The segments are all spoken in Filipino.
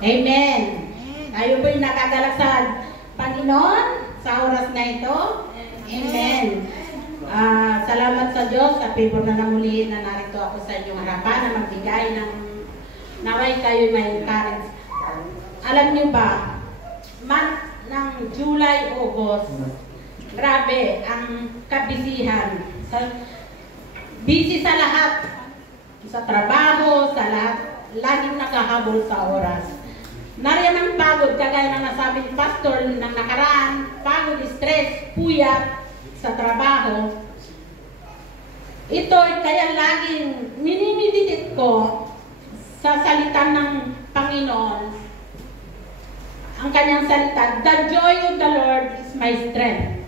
Amen. Tayo po'y nakagalak sa Panginoon sa oras na ito. Amen. Salamat sa Diyos sa favor na muli na narito ako sa inyong harapan na magbigay ng naway kayo may encourage. Alam niyo ba, month ng July, August, grabe ang kabisihan. Busy sa lahat, sa trabaho, sa lahat, laging nakahabol sa oras. Nariyan ang pagod, kagaya ng nasabi ni Pastor ng nakaraan, pagod, stress, puyat sa trabaho. Ito kaya laging minimeditate ko sa salita ng Panginoon, ang kanyang salita, the joy of the Lord is my strength.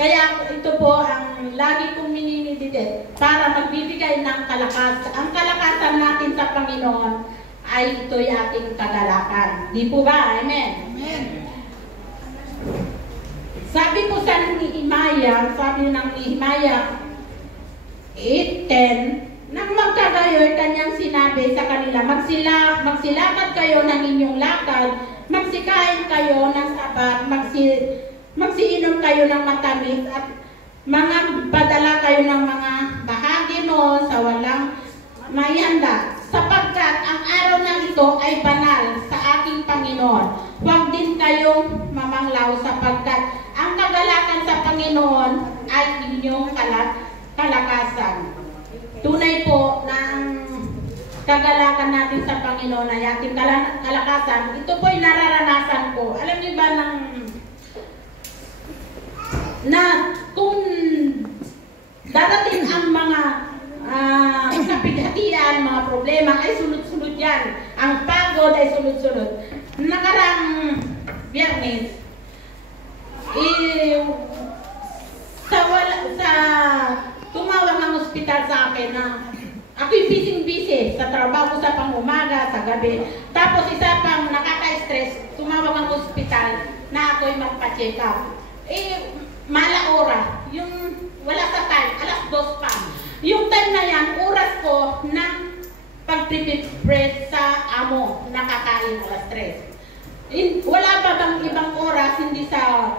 Kaya ito po ang lagi kong minimeditate para magbibigay ng kalakasan. Ang kalakasan natin sa Panginoon ay ito'y ating kagalakan. Di po ba? Amen? Amen. Sabi po sa Nehemiah, sabi ng Nehemiah 8:10, nang magkagayoy kanyang sinabi sa kanila, magsilakad kayo ng inyong lakad, magsikain kayo ng sabat, magsiinom kayo ng matamis, at mga padala kayo ng mga bahagi noon sa walang mayanda, sapagkat ang araw na ito ay banal sa aking Panginoon. Huwag din kayong mamanglaw, sapagkat ang kagalakan sa Panginoon ay inyong kalakasan. Tunay po na ang kagalakan natin sa Panginoon ay ating kalakasan. Ito po ay nararanasan ko. Alam niyo ba na kung darating ang mga kapighatian, mga problema, ay sunod-sunod yan. Ang pagod ay sunod-sunod. Nakarang Biyernes, tumawag ang ospital sa akin na ako'y busy sa trabaho, sa pangumaga, sa gabi. Tapos isa pang nakaka-stress, tumawag ang ospital na ako'y magpa-check up. Malaora, yung wala sa time, alas 2 pa. Yung time na yan, oras ko na pag-prepare sa amo, nakakain alas 3. Wala pa bang ibang oras, hindi sa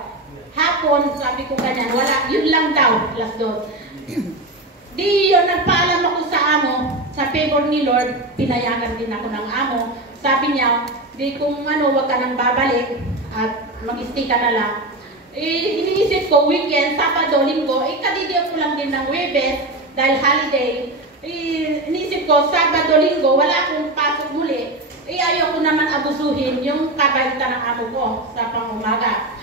hapon, sabi ko ganyan, wala, yun lang daw, alas 2. Di yun, nagpaalam ako sa amo, sa favor ni Lord, pinayagan din ako ng amo. Sabi niya, di kung wag ka nang babalik at mag-stay ka na lang. Iniisip ko, weekend, Sabado, Linggo, kadidiyan ko lang din ng Webes, dahil holiday. Iniisip ko, Sabado, Linggo, wala akong pasok muli. Ayaw ko naman abusuhin yung kabaitan ng amo ko sa pangumaga.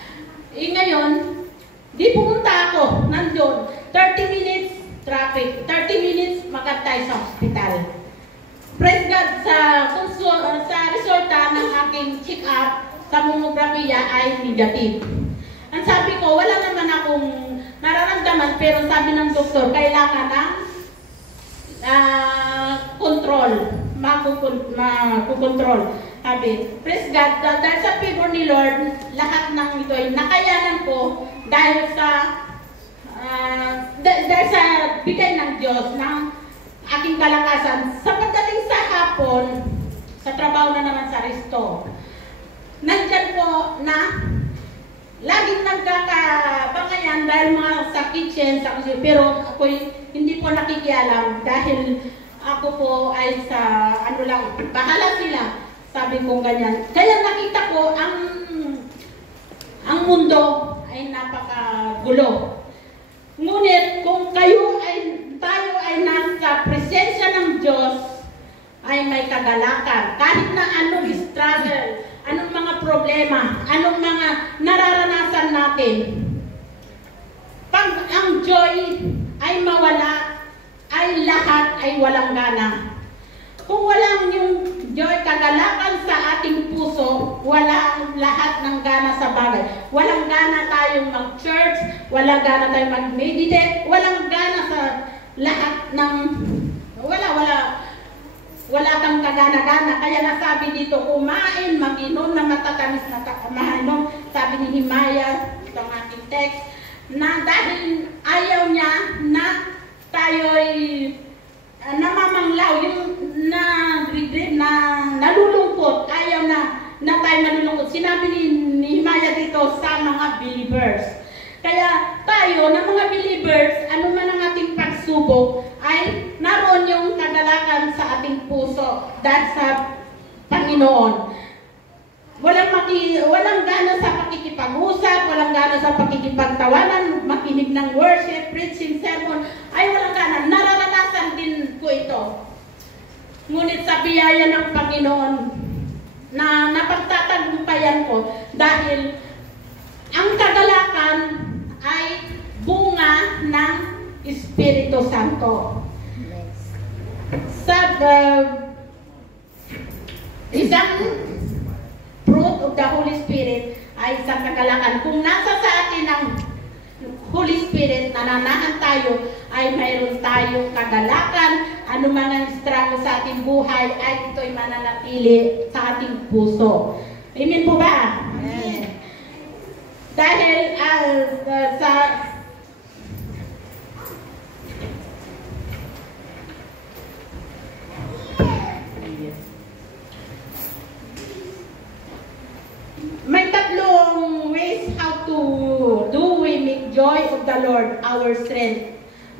Ngayon, di pumunta ako, nandun, 30 minutes traffic, 30 minutes makatay sa hospital. Praise God, sa resulta ng aking check-up sa mammographia ay negative. Ang sabi ko, wala naman akong nararamdaman, pero sabi ng doktor, kailangan ng control, makukontrol. Sabi, praise God, dahil sa favor ni Lord, lahat ng ito ay nakayanan ko dahil sa bigay ng Diyos ng aking kalakasan. Sa pagdating sa hapon, sa trabaho na naman sa resto, nandyan po na laging nagkakabangayan dahil mga sa kitchen, pero ako'y hindi po nakikialam dahil ako po ay sa bahala sila, sabi ko ganyan. Kaya nakita ko ang mundo ay napakagulo. Ngunit kung tayo ay nasa presensya ng Diyos, ay may kagalakan. Kahit na anong struggle, anong mga problema, anong mga nararanasan natin, pag ang joy ay mawala, ay lahat ay walang gana. Kung walang yung joy, kagalakan sa ating puso, wala ang lahat ng gana sa bagay. Walang gana tayong mag-church, walang gana tayong mag-meditate, walang gana sa lahat ng, wala kang kagana-gana. Kaya nasabi dito, kumain, mag-inom na matatamis na kamahainom. Sabi ni Himaya, itong ating text, na dahil ayaw niya na tayo'y namamanglaw, yung na nalulungkot, tayo malulungkot. Sinabi ni Himaya dito sa mga believers. Kaya tayo na mga believers, ano man ang ating pagsubok, ay naroon yung kagalakan sa ating puso dahil sa Panginoon. Walang gana sa pakikipag-usap, walang gana sa pakikipagtawanan, makinig ng worship, preaching, sermon, ay walang gana. Nararanasan din ko ito. Ngunit sa biyaya ng Panginoon, na napagtatagumpayan ko dahil ang kagalakan ay bunga ng Espiritu Santo. Sa isang fruit of the Holy Spirit ay isang kagalakan. Kung nasa sa atin ang Holy Spirit, nananahan tayo, ay mayroon tayong kagalakan, anumang ang struggle sa ating buhay, ay ito'y mananatili sa ating puso. Amen po ba? Amen. Dahil sa may tatlong ways how to do we make joy of the Lord our strength.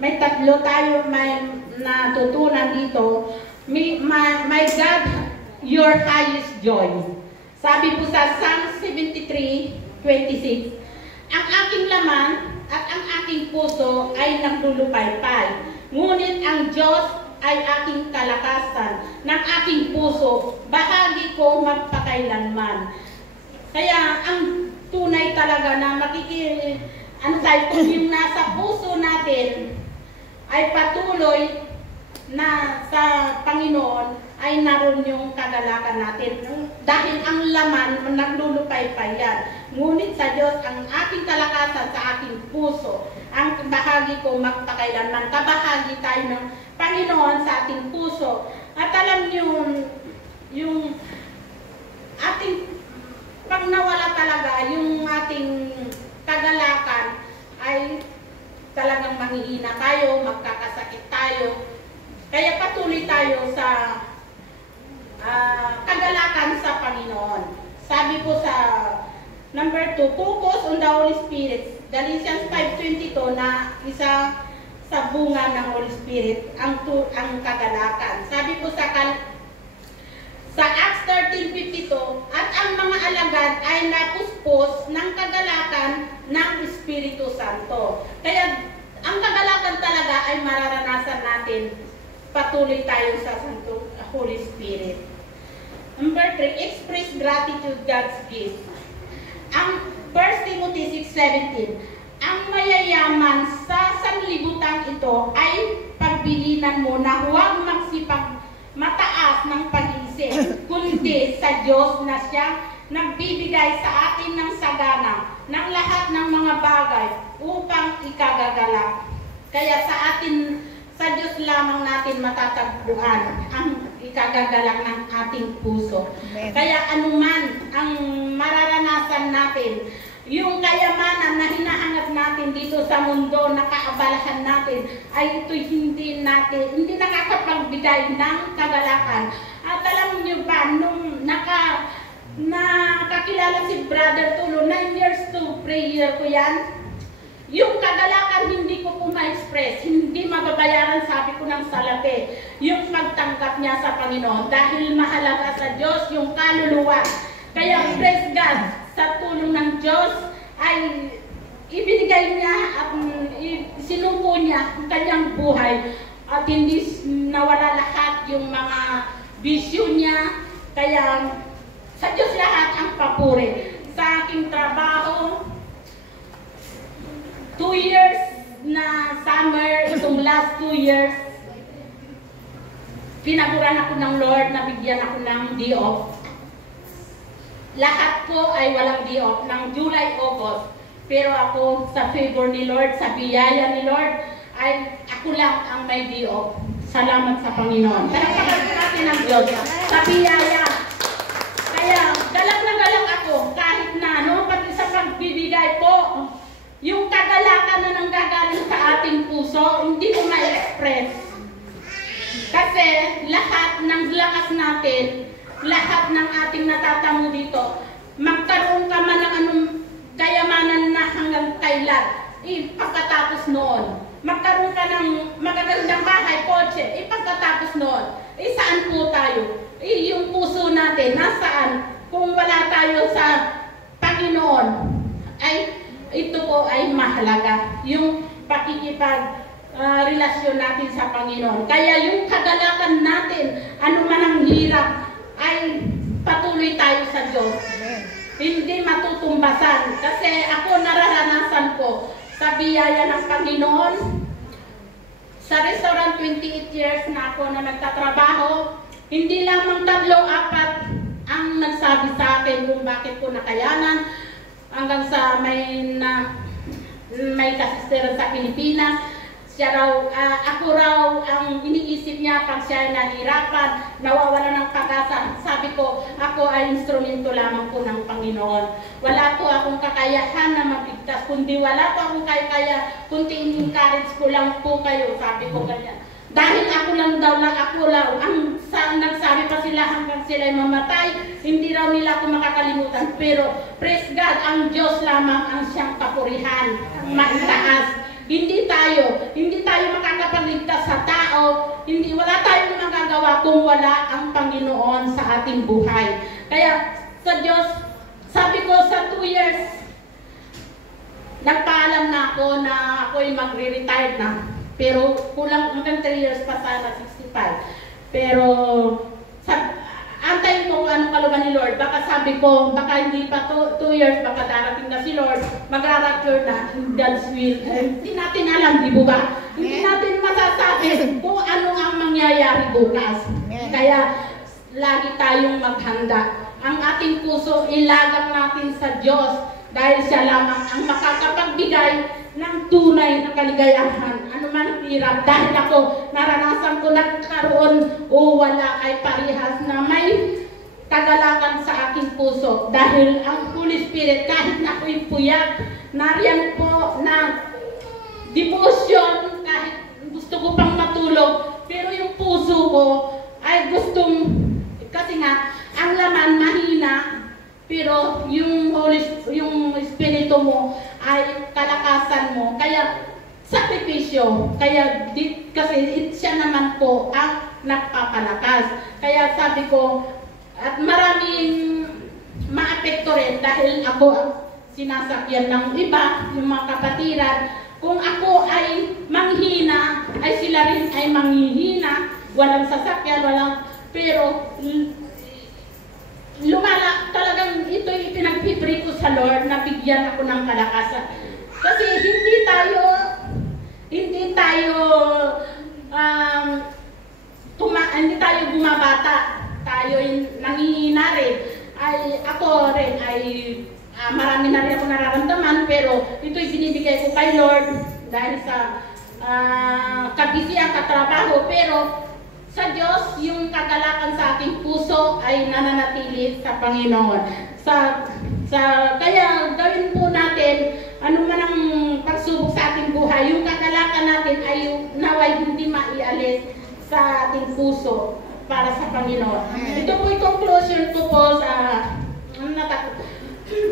May tatlo tayo may natutunan dito. My God, your highest joy. Sabi po sa Psalm 73:26, ang aking laman at ang aking puso ay naglulupaypay. Ngunit ang Diyos ay aking kalakasan ng aking puso, bahagi ko magpakailanman. Kaya ang tunay talaga na kung yung nasa puso natin ay patuloy na sa Panginoon ay naroon yung kagalakan natin. Dahil ang laman, naglulupaypay yan. Ngunit sa Diyos, ang aking kalakasan sa aking puso, ang bahagi ko magpakailanman. Kabahagi tayo ng Panginoon sa ating puso. At alam niyo, yung ating pag nawala talaga yung ating kagalakan ay talagang manghihina tayo, magkakasakit tayo. Kaya patuloy tayo sa kagalakan sa Panginoon. Sabi po sa number 2, focus on the Holy Spirit. Galatians 5:22 na isa sa bunga ng Holy Spirit ang kagalakan. Sabi po sa Acts 13:52, at ang mga alagad ay napuspos ng kagalakan ng Espiritu Santo. Kaya ang kagalakan talaga ay mararanasan natin patuloy tayo sa Santo Holy Spirit. Number 3, express gratitude God's gift. Ang 1 Timothy 6:17, ang mayayaman sa sanlibutan ito ay pagbilinan mo na huwag magsipag mataas ng pag-iisip, kundi sa Diyos na siyang nagbibigay sa atin ng sagana ng lahat ng mga bagay upang ikagagalak. Kaya sa Diyos lamang natin matatagpuan ang ikagagalak ng ating puso. Amen. Kaya anuman ang mararanasan natin, yung kayamanan na hinahanap natin dito sa mundo na kaabalahan natin ay ito'y hindi nakakapagbigay ng kagalakan. At alam niyo ba, nung nakakilala si Brother Tulo, 9 years to prayer ko yan, yung kagalakan hindi ko po ma-express, hindi mababayaran, sabi ko ng salapi, yung pagtanggap niya sa Panginoon dahil mahalaga sa Diyos yung kaluluwa. Kaya praise God, sa tulong ng Diyos ay ibinigay niya at sinuko niya ang kanyang buhay at hindi nawala lahat yung mga bisyo niya. Kaya sa Diyos lahat ang papuri. Sa aking trabaho, 2 years na summer, itong last 2 years, pinaguran ako ng Lord na bigyan ako ng day off. Lahat ko ay walang day off ng July, August. Pero ako sa favor ni Lord, sa biyaya ni Lord, ay ako lang ang may day off. Salamat sa Panginoon. Palakpakan natin ang Diyos sa biyaya. Kaya galak na galak ako kahit na pati sa pagbibigay po, yung kagalakan na nanggagaling sa ating puso, hindi ko ma-express. Kasi lahat ng lakas natin, lahat ng ating natatamo dito, magkaroon ka man ng anong kayamanan na hanggang kailan, pagkatapos noon. Magkaroon ka ng magagandang bahay, kotse, pagkatapos noon. Saan po tayo? Yung puso natin, nasaan? Kung wala tayo sa Panginoon, ay ito po ay mahalaga. Yung pakikipag-relasyon natin sa Panginoon. Kaya yung kagalakan natin, ano man ang hirap, ay patuloy tayo sa Diyos. Hindi matutumbasan. Kasi ako nararanasan ko sa biyaya ng Panginoon. Sa restaurant, 28 years na ako na nagtatrabaho. Hindi lamang 3-4 ang nagsabi sa akin kung bakit ko nakayanan. Hanggang sa may kasisteran sa Pilipinas. Siya raw, ako raw ang iniisip niya pag siya ay nahihirapan, nawawala ng pag-asa. Sabi ko, ako ay instrumento lamang po ng Panginoon. Wala po akong kakayahan na mapigtas, kundi wala po akong kaya, kundi in-encourage ko lang po kayo. Sabi ko ganyan. Dahil ako lang ang nagsabi pa sila hanggang sila ay mamatay, hindi raw nila ako makakalimutan. Pero praise God, ang Diyos lamang ang siyang kapurihan, maitaas. Hindi tayo makakapagligtas sa tao, wala tayong magagawa kung wala ang Panginoon sa ating buhay. Kaya sa Diyos, sabi ko sa 2 years, nagpaalam na ako na ako'y magre-retire na. Pero kulang hanggang 3 years pa sana, 65. Pero antayin ko kung anong kalooban ni Lord. Baka sabi ko, baka hindi pa 2 years, baka darating na si Lord, magra-rapture na in God's will. Hindi natin alam, di ba? Hindi natin masasabi kung ano ang mangyayari bukas. Kaya lagi tayong maghanda. Ang ating puso, ilagang natin sa Diyos dahil siya lamang ang makakapagbigay ng tunay na kaligayahan. Ano man ang hirap. Dahil ako, naranasan ko nagkaroon o wala ay parihas na may kagalakan sa aking puso. Dahil ang Holy Spirit, kahit na ako'y puyat, nariyan po na devotion, kahit gusto ko pang matulog, pero yung puso ko ay gustong, kasi nga, ang laman mahina, pero yung espiritu mo ay kalakasan mo. Kaya sakripisyo. Kaya kasi siya naman po ang nagpapalakas. Kaya sabi ko, at maraming maapekto rin dahil ako ang sinasakyan ng iba, yung mga kapatiran. Kung ako ay manghina, ay sila rin ay manghihina. Walang sasakyan, pero talagang ito'y pinagpipray ko sa Lord na bigyan ako ng kalakasan. Kasi hindi tayo bumabata. Tayo nangihina rin. Ako rin ay marami na rin ako nararamdaman, pero ito'y binibigay ko kay Lord dahil sa kabisihan, katrabaho, pero sa Diyos, yung kagalakan sa ating puso ay nananatili sa Panginoon. Kaya gawin po natin, ano man ang pagsubok sa ating buhay, yung kagalakan natin ay naway hindi maialis sa ating puso para sa Panginoon. Ito po yung conclusion ko po sa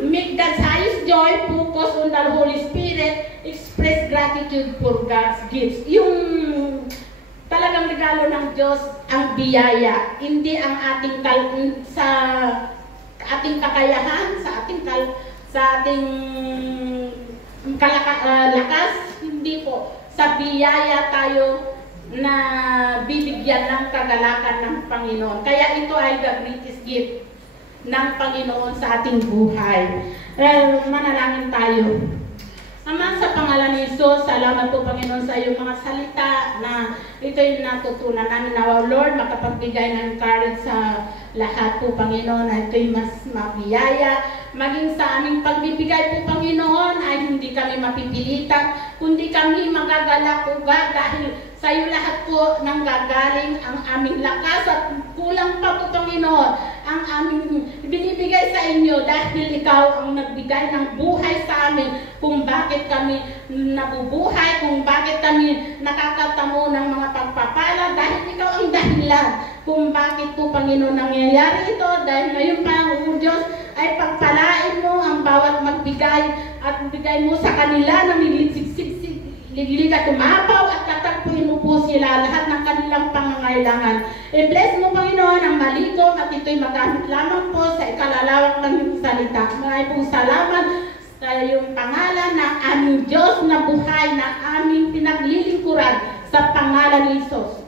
make God's highest joy, focus on the Holy Spirit, express gratitude for God's gifts. Yung talagang regalo ng Diyos ang biyaya, hindi ang ating kakayahan, sa ating lakas, hindi po. Sa biyaya tayo na bibigyan ng kagalakan ng Panginoon. Kaya ito ay the greatest gift ng Panginoon sa ating buhay. Manalangin tayo. Ama, sa pangalan ni Jesus, salamat po Panginoon sa iyong mga salita na ito'y natutunan namin na Lord, makapagbigay ng courage sa lahat po Panginoon na ito'y mas mabiyaya. Maging sa aming pagbibigay po Panginoon ay hindi kami mapipilitan, kundi kami magagalak po dahil sa iyo lahat po nang gagaling ang aming lakas at kulang pa po Panginoon ang aming binibigay sa inyo dahil ikaw ang nagbigay ng buhay sa amin kung bakit kami nabubuhay, kung bakit kami nakakatamo ng mga pagpapala dahil ikaw ang dahilan kung bakit po Panginoon nangyayari ito dahil ngayon pa bigay mo sa kanila ng liglig at tumapaw at tatakpuin mo po sila lahat ng kanilang pangangailangan. I-bless mo, Panginoon, ang maligom at ito'y magamit lamang po sa ikalalawak ng iyong salita. Maraming pong salamat sa iyong pangalan na aming Diyos na buhay na aming pinaglilingkuran sa pangalan ni Jesus.